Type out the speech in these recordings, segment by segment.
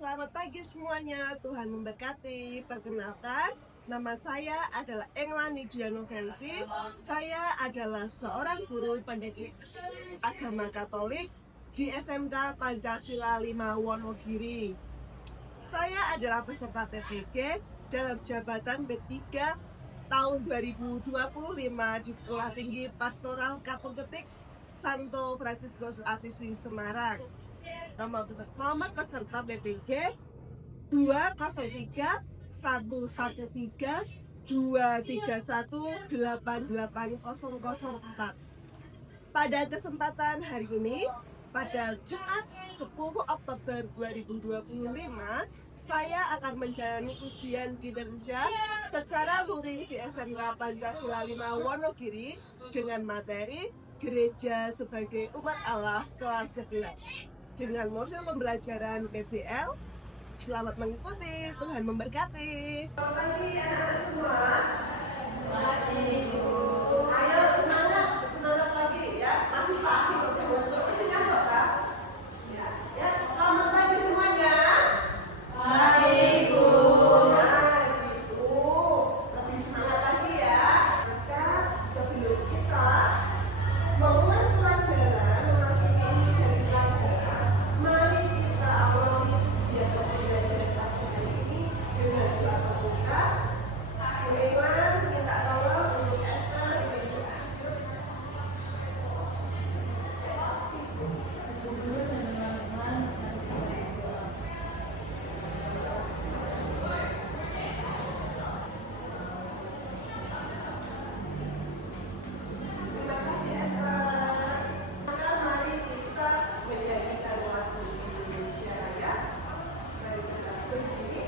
Selamat pagi semuanya, Tuhan memberkati. Perkenalkan, nama saya adalah Englani Dianovensi. Saya adalah seorang guru pendidik agama Katolik di SMK Pancasila 5 Wonogiri. Saya adalah peserta PPG dalam jabatan B3 tahun 2025 di Sekolah Tinggi Pastoral Katolik Santo Fransiskus Asisi Semarang. Nomor peserta BPG 203 113 231 88004. Pada kesempatan hari ini, pada Jumat 10 Oktober 2025, saya akan menjalani ujian kinerja secara luring di SMK Pancasila 5 Wonogiri dengan materi Gereja sebagai Umat Allah kelas 11 dengan modul pembelajaran PBL. Selamat mengikuti, Tuhan memberkati. Selamat pagi anak-anak semua. Ayo semangat lagi ya. Masih pagi kok, masih ngantuk kan? Ya, selamat pagi semuanya. Baik, Bu. Nah, gitu. Lebih semangat lagi ya. Maka sebelum kita memulai pelajaran, memasuki inti dari pelajaran, mari kita awali kegiatan pembelajaran pagi hari ini dengan doa pembuka. Kemudian minta tolong untuk Esther berdoa. Terima kasih Esther. Maka mari kita menyanyikan lagu Indonesia Raya. Mari kita berdiri.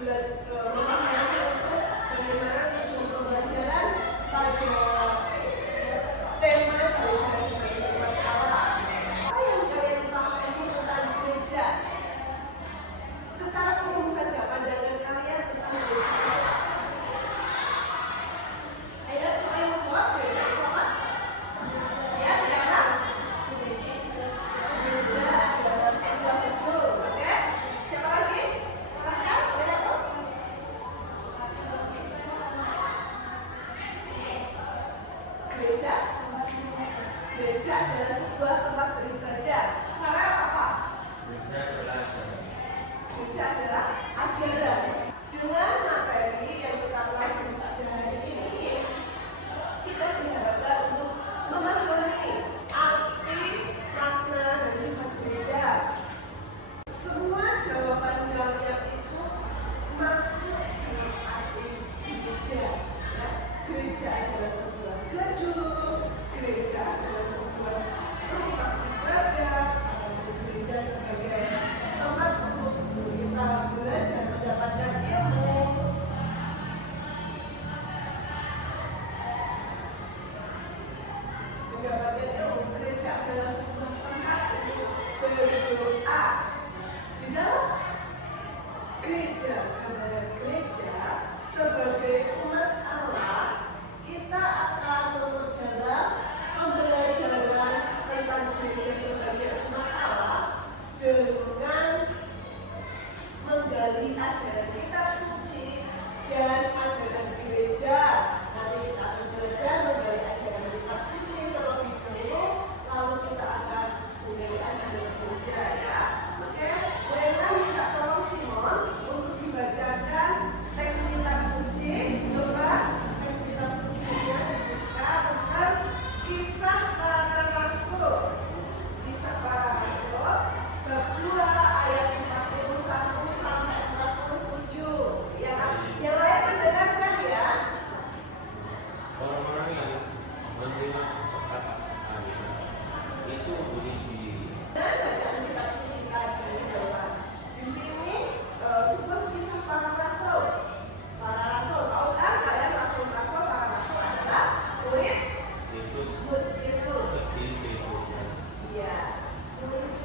Memahami untuk bagaimana tujuan pembelajaran pada tema gereja sebagai umat Allah. Apa yang kalian pahami tentang gereja? Secara umum saja pandangan kalian tentang gereja itu apa? Ayo siapa yang mau jawab, gereja itu apa? Ya, adalah gereja adalah sebuah gedung, oke? Siapa lagi? Bahkan, ya tuh? Gereja adalah sebuah tempat beribadah. Karena apa? Gereja adalah ajaran. Dengan materi yang kita pelajari pada hari ini, kita diharapkan untuk memahami arti, makna, dan sifat gereja. Semua jawaban kalian itu masuk di arti gereja. Ya, gereja adalah sebuah gedung, gereja adalah sebuah rumah ibadah, atau gereja sebagai tempat untuk kita belajar mendapatkan ilmu,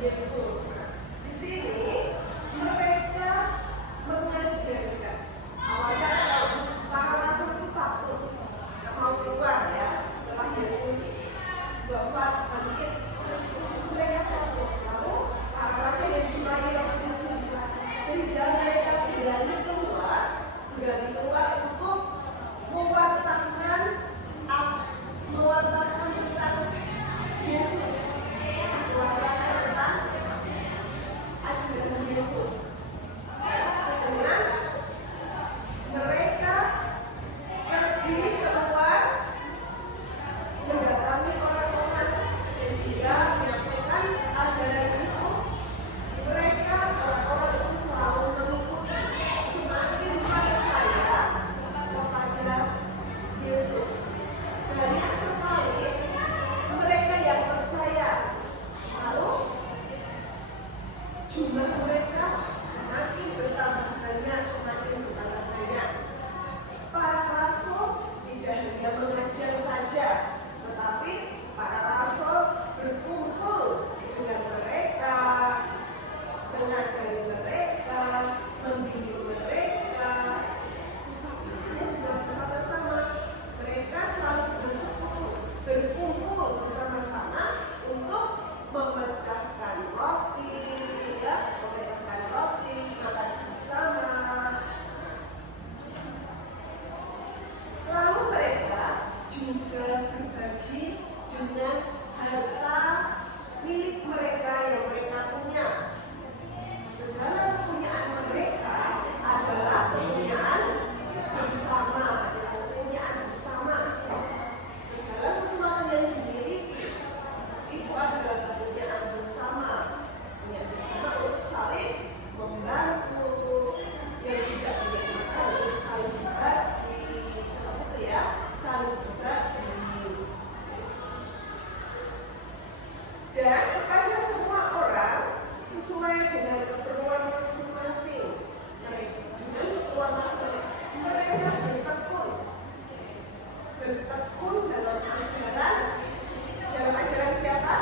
Yesus. Nah, di sini mereka mengajarkan. Awalnya kalau para rasul itu takut, nggak mau keluar ya. Setelah Yesus wafat bangkit, mereka takut. Lalu para rasul menjumpai Roh Kudus, sehingga mereka berani keluar untuk mewartakan tentang Yesus, mewartakan tentang ajaran Yesus. Dengan mereka pergi keluar mendatangi orang-orang sehingga menyampaikan ajaran itu. Mereka orang-orang itu selalu mengikuti, semakin percaya kepada Yesus. Banyak sekali mereka yang percaya, lalu jumlah mereka semakin bertambah banyak. Para rasul tidak hanya mengajar saja, tetapi para rasul berkumpul dengan mereka, mengajari mereka, membimbing mereka. Susahnya juga bersama-sama. Mereka selalu bersekutu, berkumpul bersama-sama untuk memecahkan roti, makan bersama. Lalu mereka juga berbagi dengan harta milik mereka yang mereka punya. Segala kepunyaan mereka adalah kepunyaan bersama, Segala sesuatu yang dimiliki itu adalah kepunyaan bersama untuk saling membantu, yang tidak punya maka untuk saling berbagi, seperti itu ya, saling berbagi. Dan kepada semua orang sesuai dengan keperluan masing-masing. Mereka bertekun dalam ajaran siapa?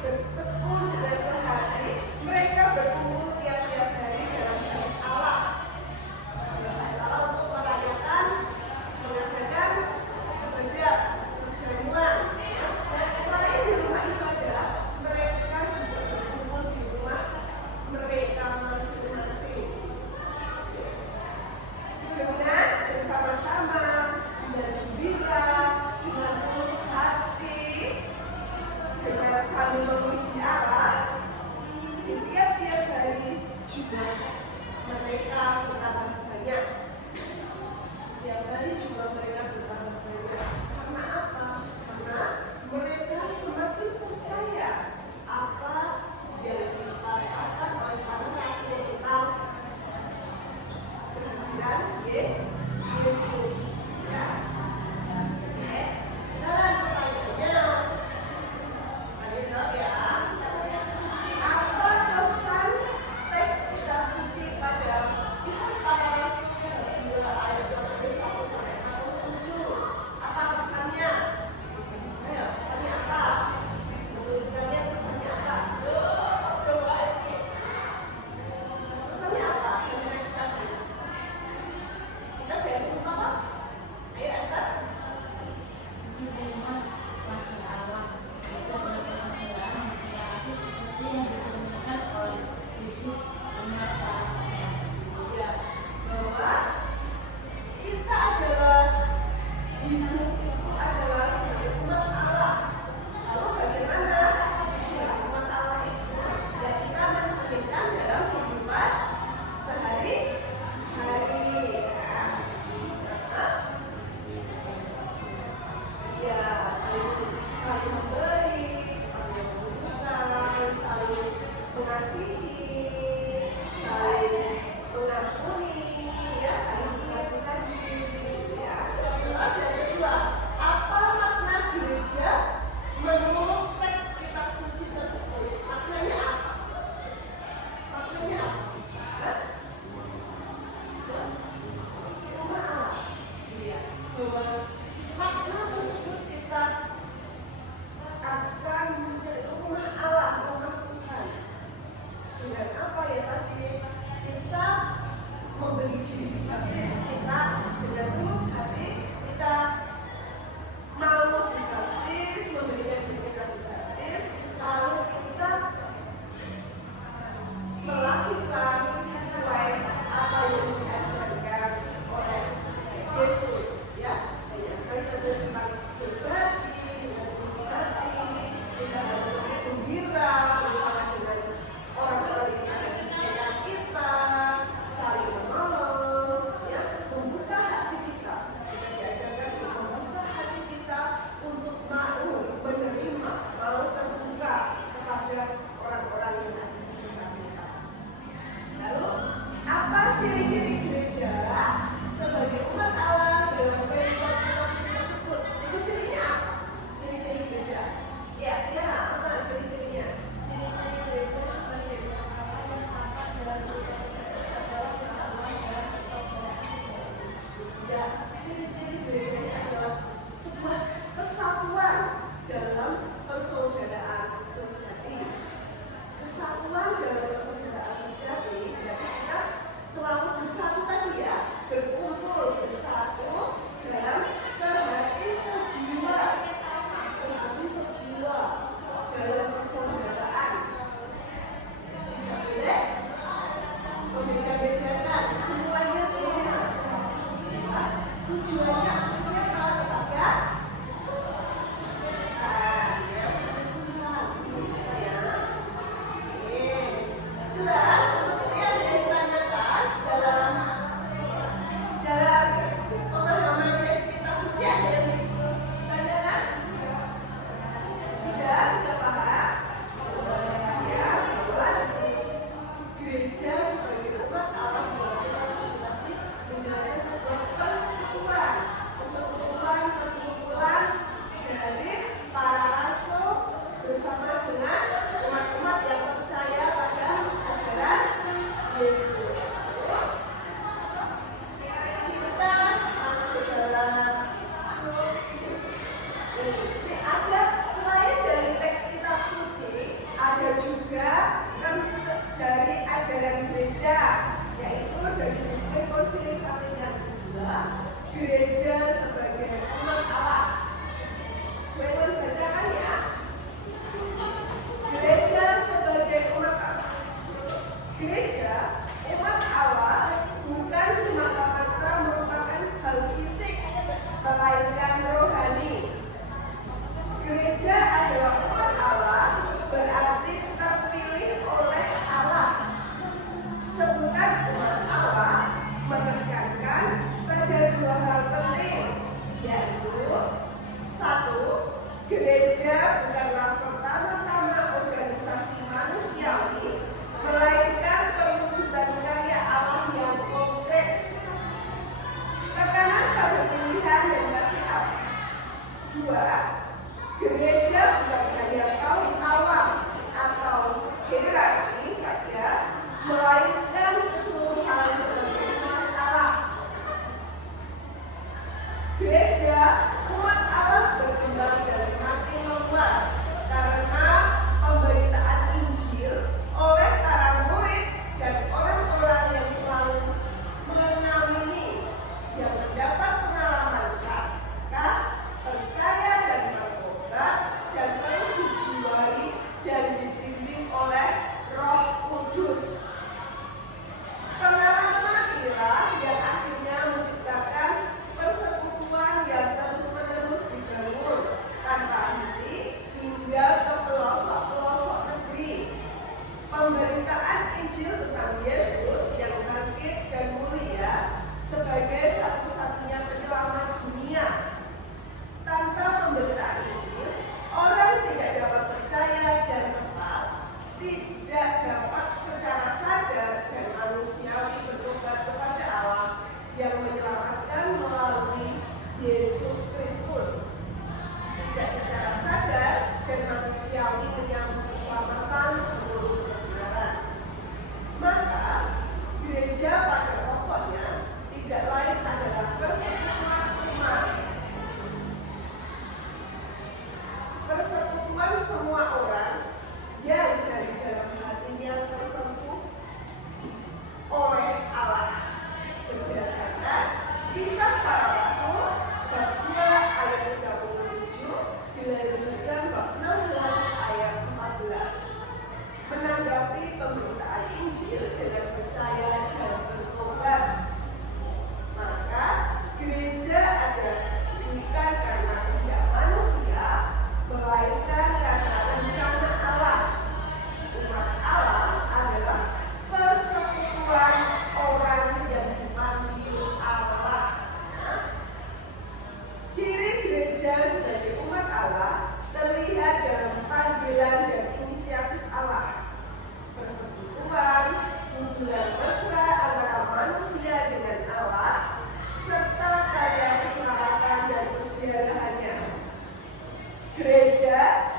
Bertekun dengan sehari. Mereka berkumpul tiap-tiap hari dalam bait Allah. Untuk merayakan, mengadakan ibadah perjamuan. Selain di rumah ibadah, mereka juga berkumpul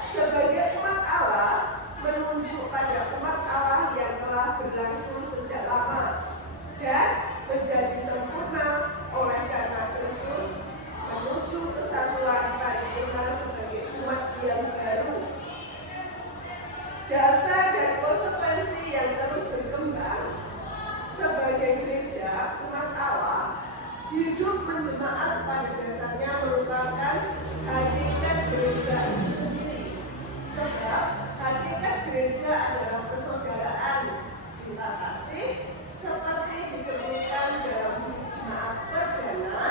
sebagai umat Allah menunjuk pada umat Allah yang telah berlangsung sejak lama dan menjadi sempurna oleh karena Kristus menuju kesatuan paripurna sebagai umat yang baru. Dasar dan konsekuensi yang terus berkembang sebagai gereja umat Allah, hidup menjemaat pada dasarnya merupakan hakikat gereja itu sendiri. Sebab hakikat gereja adalah persaudaraan, cinta kasih, seperti dicerminkan dalam hidup jemaat perdana.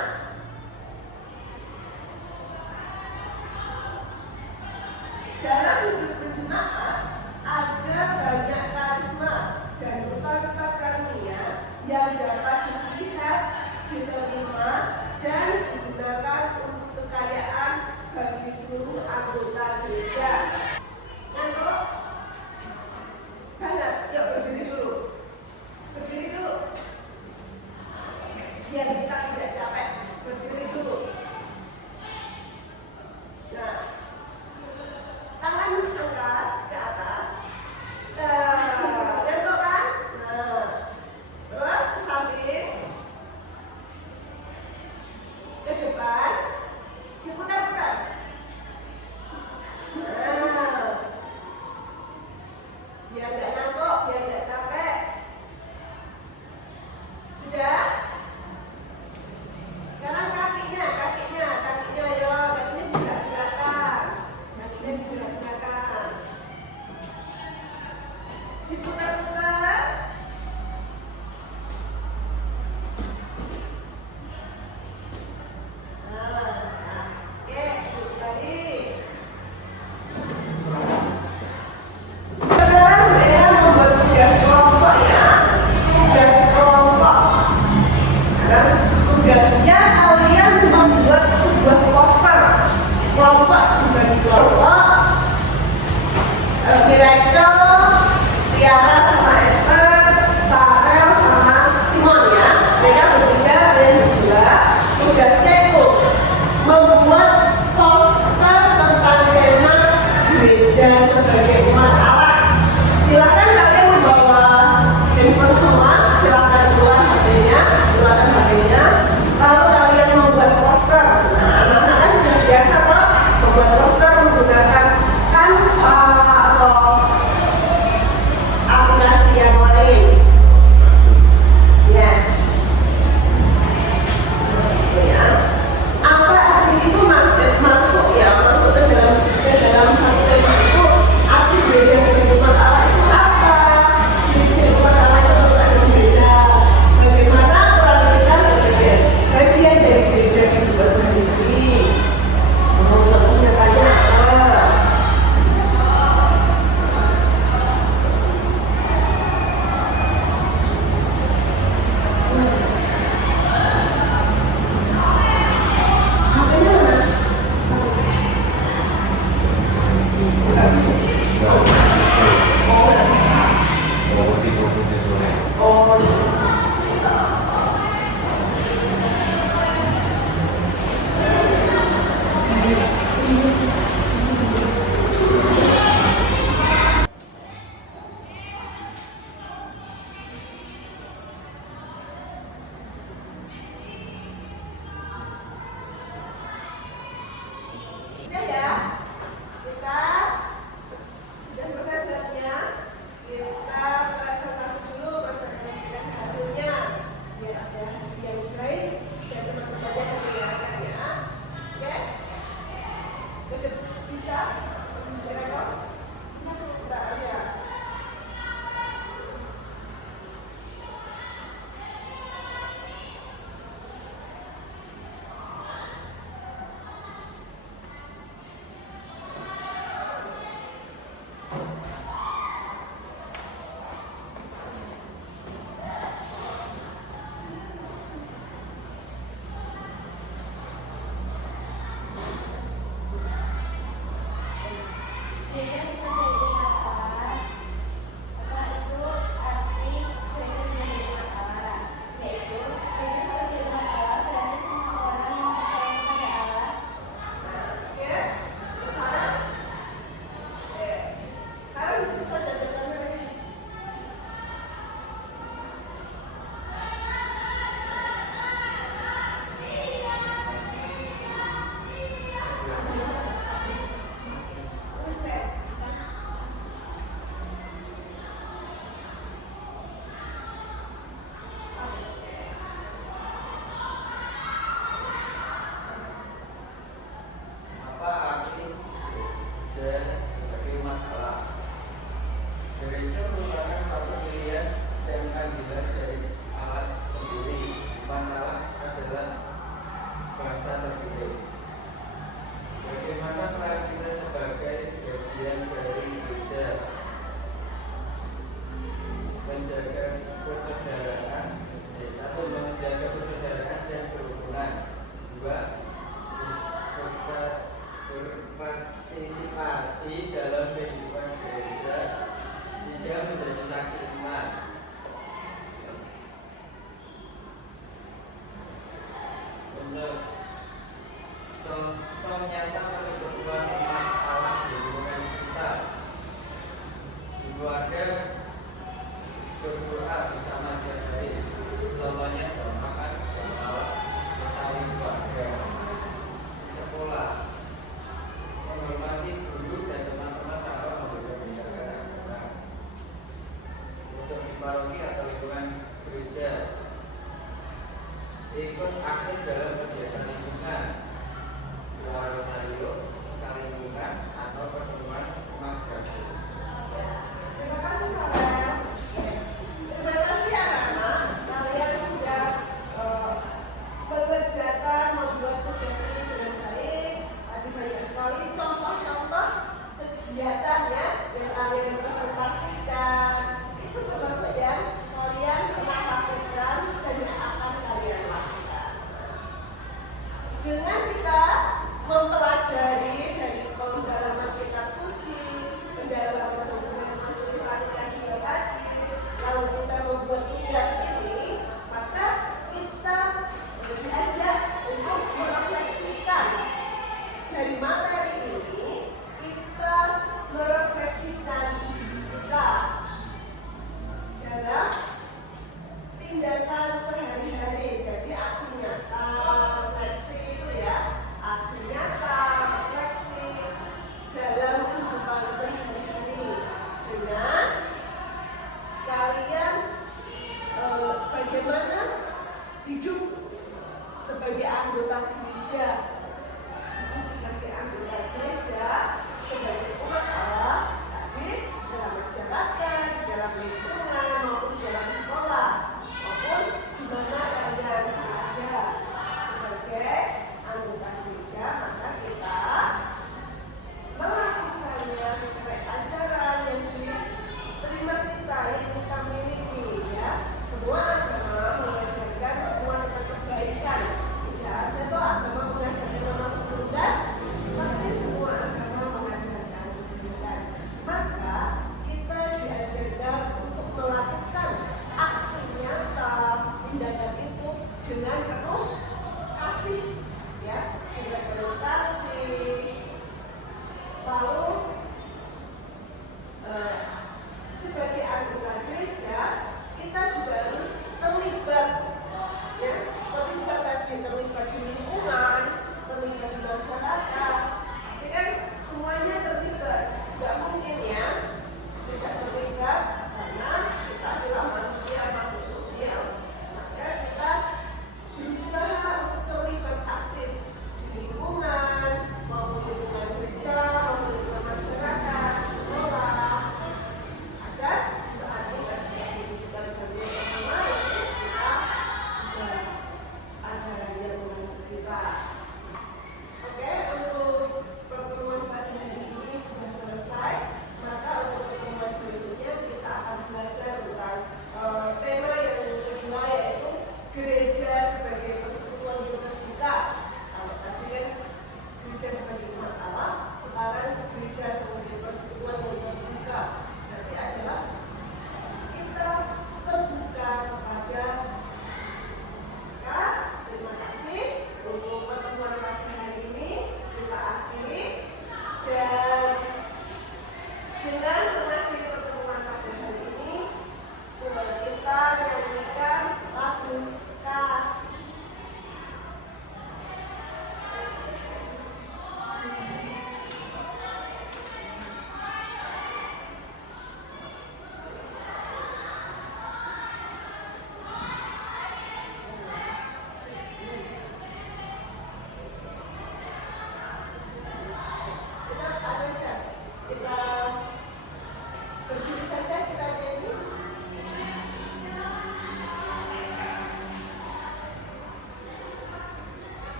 Dalam hidup berjemaat ada banyak karisma dan rupa-rupa karunia yang dapat dilihat, diterima, dan digunakan untuk kekayaan bagi seluruh anggota gereja. Ngantuk? Banget? Yuk berdiri dulu. Berdiri dulu. Biar kita tidak capek. Berdiri dulu. Nah, tangan angkat ke atas. Ngantuk kan? Nah, terus ke samping, ke depan, diputar-putar. Nah, biar nggak ngantuk, biar nggak capek. Sudah? Sekarang kakinya yo, kakinya digerak-gerakan. Kakinya digerak-gerakan. Diputar-putar. Oke, duduk lagi. Sekarang mereka membuat tugas kelompok ya. Tugas kelompok. Sekarang tugasnya kalian membuat sebuah poster kelompok, dibagi kelompok. Miracle, Tiara sama Esther, Farel sama Simon ya. Mereka bertiga, kalian berdua. Tugasnya itu membuat poster tentang tema gereja sebagai umat Allah. Silakan kalian membawa handphone semua, silakan keluarkan HP-nya, lalu kalian membuat poster. Nah, anak-anak kan sudah biasa toh membuat poster menggunakan Canva atau aplikasi yang lain. Ya. Ya. Apa arti itu masuk ke dalam satu tema itu? Arti gereja sebagai umat Allah itu apa? Ciri-ciri umat Allah itu apa sih gereja? Bagaimana peran kita sebagai bagian dari gereja hidup sehari-hari? Contohnya tanya apa? HP-nya mana? Nggak bisa. Oh, nggak bisa. Oh, sudah ya. Kita sudah Gereja merupakan suatu pilihan dan panggilan dari Allah sendiri. Manakala adalah bangsa terpilih. Bagaimana peran kita sebagai bagian dari gereja? Menjaga persaudaraan, satu, menjaga persaudaraan dan kerukunan. Dua, berpartisipasi dalam kehidupan gereja. Tiga, menjadi saksi